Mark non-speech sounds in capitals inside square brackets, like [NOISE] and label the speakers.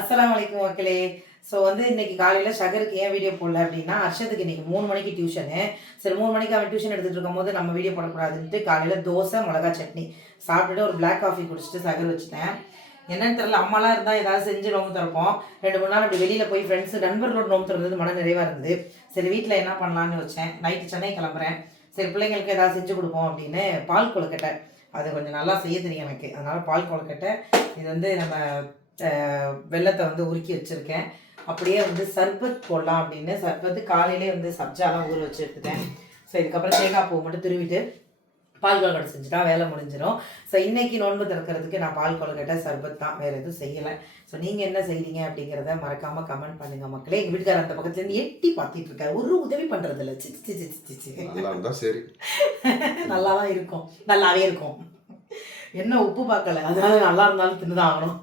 Speaker 1: அஸ்லாம் வலைக்கும் மக்களே. ஸோ வந்து இன்னைக்கு காலையில் ஷகருக்கு ஏன் வீடியோ போடல அப்படின்னா அர்ஷத்துக்கு இன்னைக்கு மூணு மணிக்கு டியூஷனு சரி மூணு மணிக்கு அவன் டியூஷன் எடுத்துகிட்டு இருக்கும்போது நம்ம வீடியோ போடக்கூடாதுன்ட்டு காலையில் தோசை மிளகா சட்னி. சாப்பிட்டுட்டு ஒரு பிளாக் காஃபி குடிச்சிட்டு சகர் வச்சுட்டேன். என்னன்னு தெரியல அம்மாலாம் இருந்தால் ஏதாவது செஞ்சு நோம்பு திறப்போம். ரெண்டு மூணு நாள் அப்படி வெளியில் போய் ஃப்ரெண்ட்ஸு நண்பர்களோட நோம்பு திறந்தது மன நிறைவாக இருந்தது. சரி வீட்டில் என்ன பண்ணலான்னு வச்சேன் நைட்டு சென்னை கிளம்புறேன். சரி பிள்ளைங்களுக்கு ஏதாவது செஞ்சு கொடுப்போம் அப்படின்னு பால் கொழுக்கட்டை. அது கொஞ்சம் நல்லா செய்ய தெரியும் எனக்கு. அதனால் பால் கொழுக்கட்டை இது வந்து நம்ம வெல்லத்தை வந்து உருக்கி வச்சுருக்கேன். அப்படியே வந்து சர்பத் போடலாம் அப்படின்னு. சர்பத்து காலையிலே வந்து சப்ஜாலாம் ஊற வச்சு எடுத்துட்டேன் ஸோ இதுக்கப்புறம் தேங்காய் பூ மட்டும் துருவிட்டு பால் கொழுக்கட்டை செஞ்சுட்டா வேலை முடிஞ்சிடும் ஸோ இன்னைக்கு நோன்பு திறக்கிறதுக்கு நான் பால் கொழுக்கட்டை சர்பத் தான். வேறு எதுவும் செய்யலை. ஸோ நீங்கள் என்ன செய்றீங்க அப்படிங்கிறத மறக்காமல் கமெண்ட் பண்ணுங்கள் மக்களே. எங்கள் வீட்டுக்காரர் அந்த பக்கத்துலேருந்து எட்டி பார்த்துட்டு இருக்காரு. ஒரு உதவி பண்ணுறதில்ல சிச்சி சிச்சி சிச்சி சிச்சி
Speaker 2: சரி [LAUGHS]
Speaker 1: நல்லா தான் இருக்கும். நல்லாவே இருக்கும். என்ன உப்பு பார்க்கல. அதனால நல்லா இருந்தாலும் தின்னு தான் ஆகணும்.